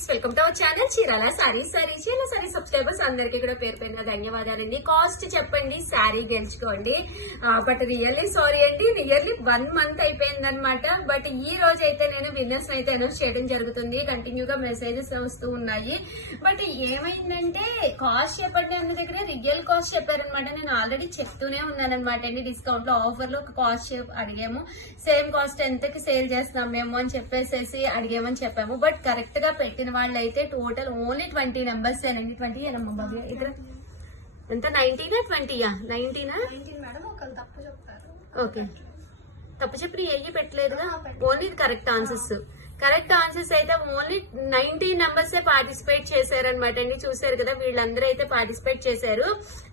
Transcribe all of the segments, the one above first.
Friends, welcome to our channel Chirala saris. Chirala sorry subscribers అందరికి కూడా పేరు పేరున ధన్యవాదాలండి. కాస్ట్ చెప్పండి, శారీ గెలుచుకోండి. బట్ రియల్లీ సారీ అండి, రియల్లీ 1 మంత్ అయిపోయింది అనమాట. బట్ ఈ రోజు అయితే నేను విన్నర్స్ అయితే అనౌన్స్ చేయడం జరుగుతుంది. కంటిన్యూగా మెసేజెస్ వస్తూ ఉన్నాయి. బట్ ఏమైందంటే కాస్ట్ చెప్పండి అన్న దగ్గర రియల్ కాస్ట్ చెప్పారనమాట. నేను ఆల్రెడీ చెప్తూనే ఉన్నాను అనమాట అండి. డిస్కౌంట్ లో ఆఫర్ లో కాస్ట్ అడిగాము, సేమ్ కాస్ట్ ఎంతకి సేల్ చేస్తున్నాం మేము అని చెప్పేసి అడిగామని చెప్పాము. బట్ కరెక్ట్ గా పెట్టిన వాళ్ళు అయితే టోటల్ ఓన్లీ 20 నెంబర్స్ ఏనండి. 20 ఏనమ్మా బాబు ఇక్కడ ఎంత 19 20 19 మేడం ఒకళ్ళు తప్పు చెప్తారు. ఓకే, తప్పు చెప్పి ఏవి పెట్టలేదుగా, only correct answers. Correct answers అయితే ఓన్లీ 19 నెంబర్స్ పార్టిసిపేట్ చేశారనమాట అండి. చూసారు కదా, వీళ్ళందరూ అయితే పార్టిసిపేట్ చేశారు.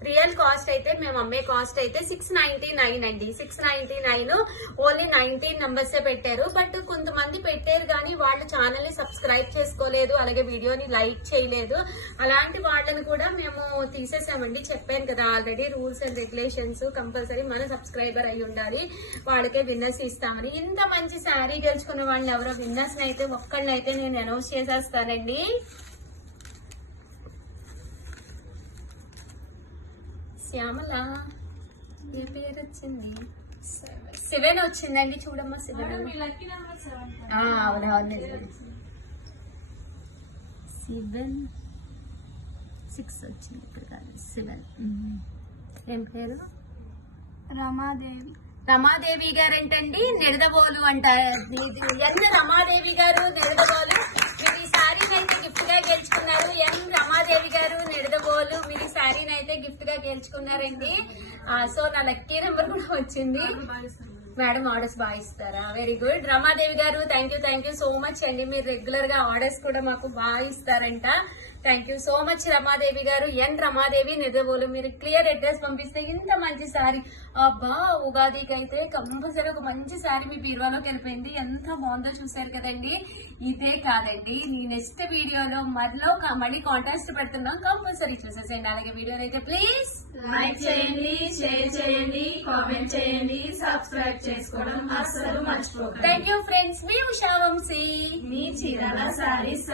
రియల్ కాస్ట్ అయితే మేము అమ్మే కాస్ట్ అయితే 699 అండి. 699 ఓన్లీ 19 నెంబర్స్ పెట్టారు. బట్ కొంతమంది పెట్టారు కానీ వాళ్ళు ఛానల్ ని సబ్స్క్రైబ్ చేసుకోలేదు, అలాగే వీడియోని లైక్ చేయలేదు. అలాంటి వాళ్ళని కూడా మేము తీసేసామండి. చెప్పాను కదా already, rules and regulations compulsory మన సబ్స్క్రైబర్ అయి ఉండాలి, వాళ్ళకే విన్నర్స్ ఇస్తామని. ఇంత మంచి శారీ గెలుచుకున్న వాళ్ళు ఎవరో విన్నర్స్ అయితే ఒక్కళ్ళనైతే నేను అనౌన్స్ చేసేస్తానండి. శ్యామల ఏ పేరు వచ్చింది? 7 వచ్చిందండి. చూడమ్మా 7. అవునవును, 7 6 వచ్చింది ఇక్కడ కాదు, 7. ఏం పేరు? రమాదేవి. రమాదేవి గారు ఏంటండి, నిడదవోలు అంటారు. ఎన్ రమాదేవి గారు నిడదవోలు, మీరు ఈ శారీని అయితే గిఫ్ట్ గా గెలుచుకున్నారు. ఎన్ రమాదేవి గారు నిడదవోలు, మీరు ఈ శారీని అయితే గిఫ్ట్ గా గెలుచుకున్నారండి. సో నా లక్కీ నెంబర్ కూడా వచ్చింది. మేడం ఆర్డర్స్ బాగా ఇస్తారా? వెరీ గుడ్ రమాదేవి గారు, థ్యాంక్ యూ సో మచ్ అండి. మీరు రెగ్యులర్ గా ఆర్డర్స్ కూడా మాకు బాగా ఇస్తారంట. Thank you so much Ramadevi గారు. ఎన్ రమాదేవి నిడదవోలు, మీరు క్లియర్ అడ్రస్ పంపిస్తే ఇంత మంచి శారీ, అబ్బా ఉగాదికి అయితే కంపల్సరీ ఒక మంచి శారీ మీ బీరువాలోకి వెళ్ళిపోయింది. ఎంత బాగుందో చూసారు కదండి. ఇదే కాదండి, నీ నెక్స్ట్ వీడియోలో మళ్ళీ కాంటాక్ట్ పెడుతున్నాం, కంపల్సరీ చూసేసేయండి. అలాగే వీడియోని అయితే ప్లీజ్ లైక్ చేయండి, షేర్ చేయండి, కామెంట్ చేయండి, సబ్స్క్రైబ్ చేసుకోవడం అస్సలు మర్చిపోకండి. Thank you friends. మీ ఉషా వంశీ, మీ చీరాల సారీస్.